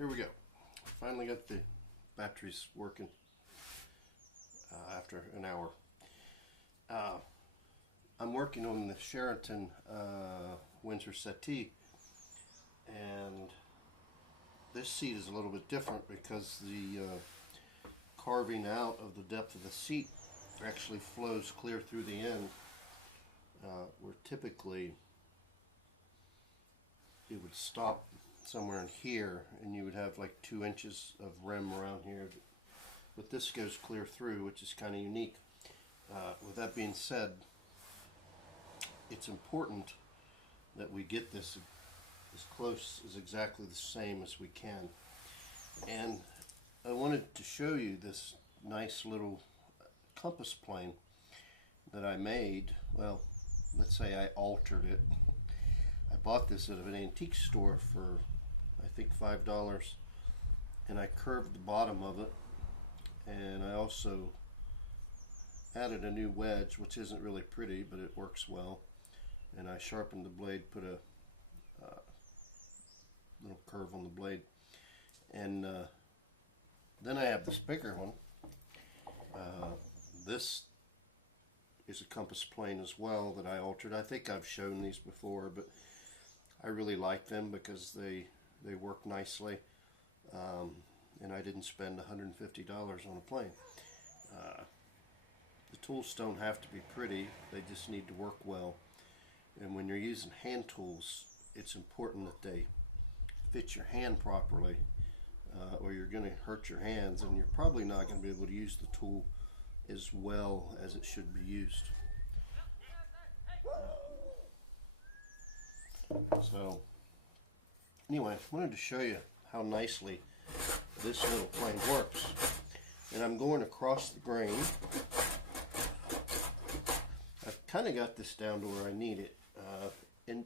here we go. Finally got the batteries working after an hour. I'm working on the Sheraton Windsor Settee, and this seat is a little bit different because the carving out of the depth of the seat actually flows clear through the end, where typically it would stop somewhere in here and you would have like 2 inches of rim around here, but this goes clear through, which is kind of unique. With that being said, it's important that we get this as close as exactly the same as we can. And I wanted to show you this nice little compass plane that I made. Well, let's say I altered it. I bought this at an antique store for I think $5, and I curved the bottom of it, and I also added a new wedge, which isn't really pretty, but it works well, and I sharpened the blade, put a little curve on the blade, and then I have this bigger one. This is a compass plane as well that I altered. I think I've shown these before, but I really like them because they work nicely, and I didn't spend $150 on a plane. The tools don't have to be pretty, they just need to work well. And when you're using hand tools, it's important that they fit your hand properly, or you're going to hurt your hands, and you're probably not going to be able to use the tool as well as it should be used. So anyway, I wanted to show you how nicely this little plane works. And I'm going across the grain. I've kind of got this down to where I need it. And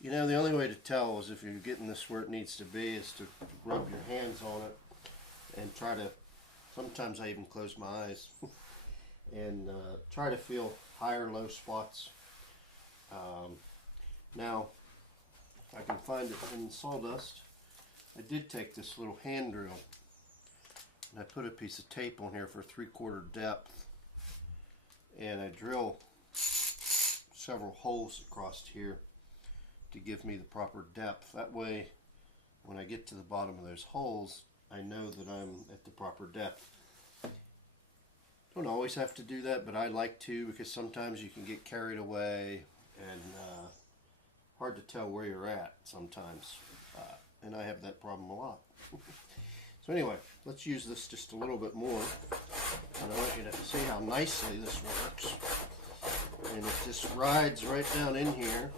you know, the only way to tell is if you're getting this where it needs to be is to rub your hands on it and try to, sometimes I even close my eyes, and try to feel high or low spots. Now, if I can find it in the sawdust, I did take this little hand drill and I put a piece of tape on here for 3/4 depth, and I drill several holes across here to give me the proper depth. That way, when I get to the bottom of those holes, I know that I'm at the proper depth. Don't always have to do that, but I like to, because sometimes you can get carried away and hard to tell where you're at sometimes, and I have that problem a lot. So anyway, let's use this just a little bit more, and I want you to see how nicely this works. And it just rides right down in here,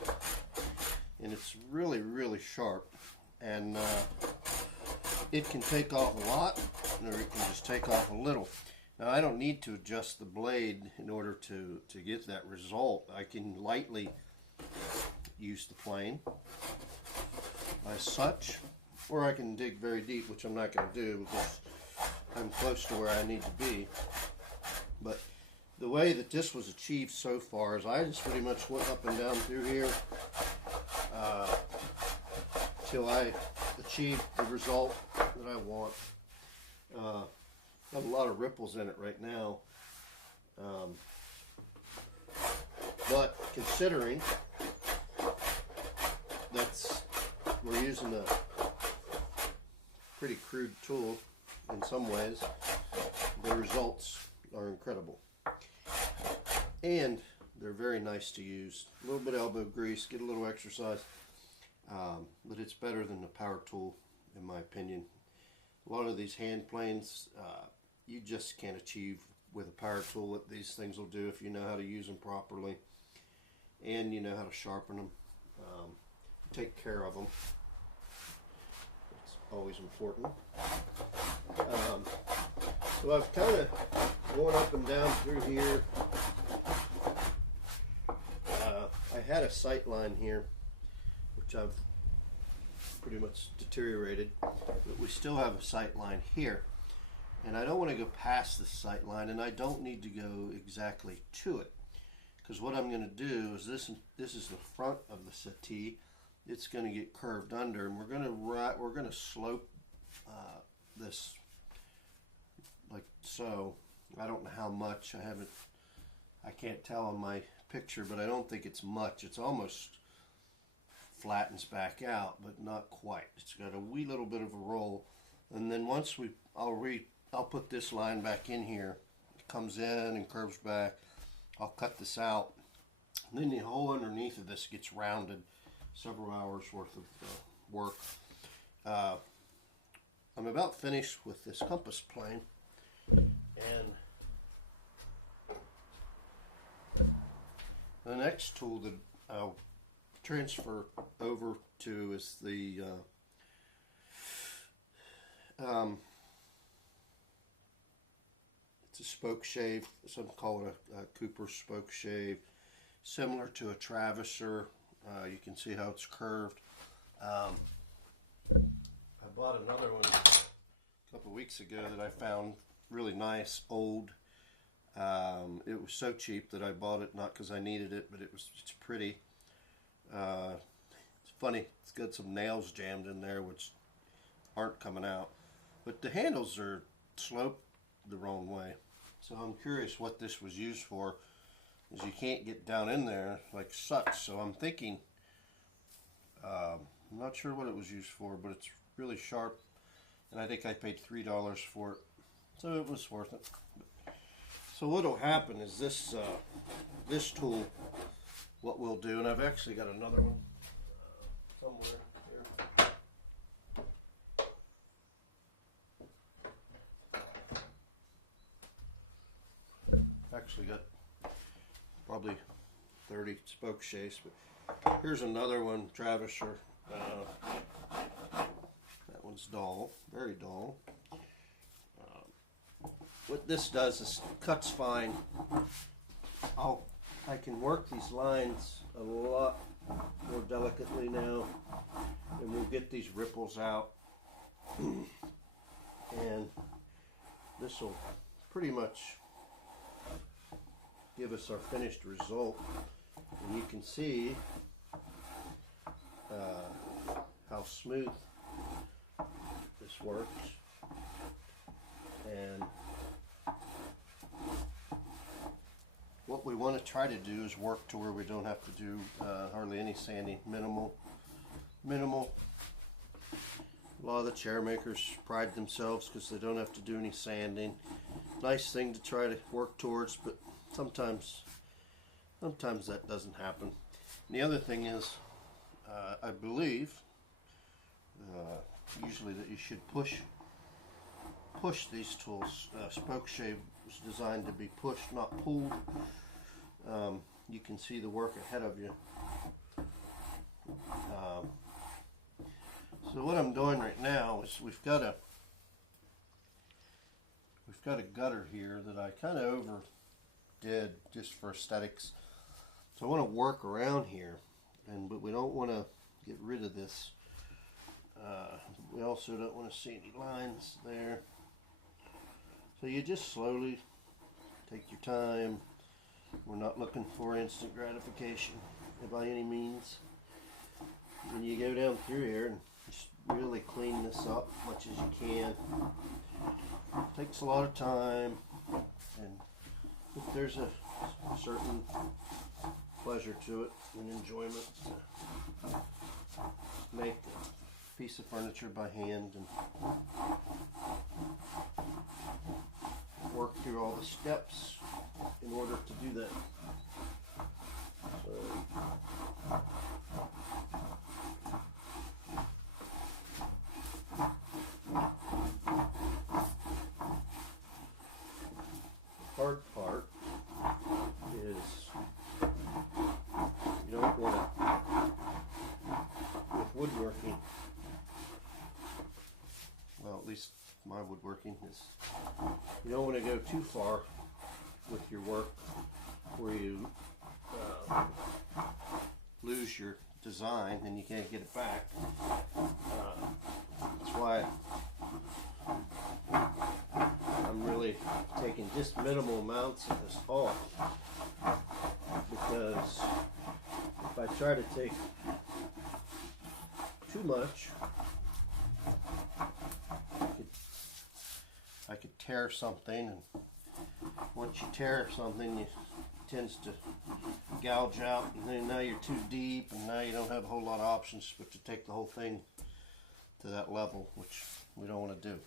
and it's really, really sharp, and it can take off a lot, or it can just take off a little. Now, I don't need to adjust the blade in order to get that result. I can lightly use the plane as such, or I can dig very deep, which I'm not going to do because I'm close to where I need to be. But the way that this was achieved so far is I just pretty much went up and down through here till I achieved the result that I want. I have a lot of ripples in it right now, but considering we're using a pretty crude tool in some ways, the results are incredible, and they're very nice to use. A little bit of elbow grease, get a little exercise, but it's better than the power tool in my opinion. A lot of these hand planes, you just can't achieve with a power tool what these things will do if you know how to use them properly and you know how to sharpen them, take care of them. It's always important. So I've kind of going up and down through here. I had a sight line here, which I've pretty much deteriorated, but we still have a sight line here, and I don't want to go past this sight line, and I don't need to go exactly to it, because what I'm going to do is this is the front of the settee. It's going to get curved under, and we're going to slope this like so. I don't know how much. I can't tell on my picture, but I don't think it's much. It's almost flattens back out, but not quite. It's got a wee little bit of a roll, and then once I'll put this line back in here. It comes in and curves back. I'll cut this out, and then the whole underneath of this gets rounded. Several hours worth of work. I'm about finished with this compass plane, and the next tool that I'll transfer over to is the it's a spoke shave. Some call it a Cooper spoke shave, similar to a Travisser. You can see how it's curved. I bought another one a couple weeks ago that I found really nice, old. It was so cheap that I bought it, not because I needed it, but it's pretty. It's funny, it's got some nails jammed in there which aren't coming out, but the handles are sloped the wrong way. So I'm curious what this was used for, is you can't get down in there like such. So I'm thinking, I'm not sure what it was used for, but it's really sharp, and I think I paid $3 for it, so it was worth it. So what'll happen is this this tool, what we'll do, and I've actually got another one somewhere here. Actually got probably 30 spoke shafts, but here's another one, Travisser. That one's dull, very dull. What this does is cuts fine. I can work these lines a lot more delicately now, and we'll get these ripples out, and this will pretty much give us our finished result. And you can see how smooth this works, and what we want to try to do is work to where we don't have to do hardly any sanding, minimal. A lot of the chair makers pride themselves because they don't have to do any sanding. Nice thing to try to work towards, but sometimes that doesn't happen. And the other thing is, I believe usually that you should push these tools. Spoke shave was designed to be pushed, not pulled. You can see the work ahead of you. So what I'm doing right now is we've got a gutter here that I kind of overdid just for aesthetics. So I want to work around here, but we don't want to get rid of this. We also don't want to see any lines there. So you just slowly take your time. We're not looking for instant gratification by any means. When you go down through here and just really clean this up as much as you can. It takes a lot of time, and there's a certain pleasure to it and enjoyment to make a piece of furniture by hand and work through all the steps in order to do that. So, the hard part is you don't want to, with woodworking, well, at least my woodworking is, you don't want to go too far with your work where you lose your design and you can't get it back. That's why I'm really taking just minimal amounts of this off, because if I try to take too much, tear something, and once you tear something, it tends to gouge out, and then now you're too deep, and now you don't have a whole lot of options but to take the whole thing to that level, which we don't want to do.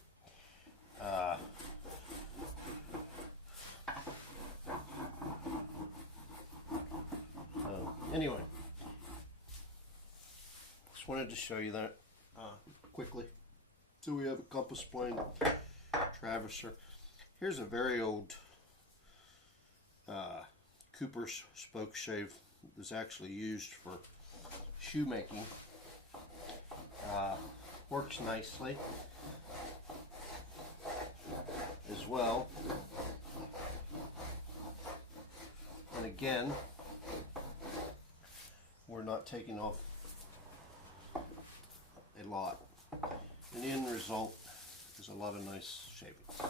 Anyway, just wanted to show you that quickly. So we have a compass plane traverser. Here's a very old Cooper's spoke shave that was actually used for shoemaking. Works nicely as well. And again, we're not taking off a lot. And the end result is a lot of nice shavings.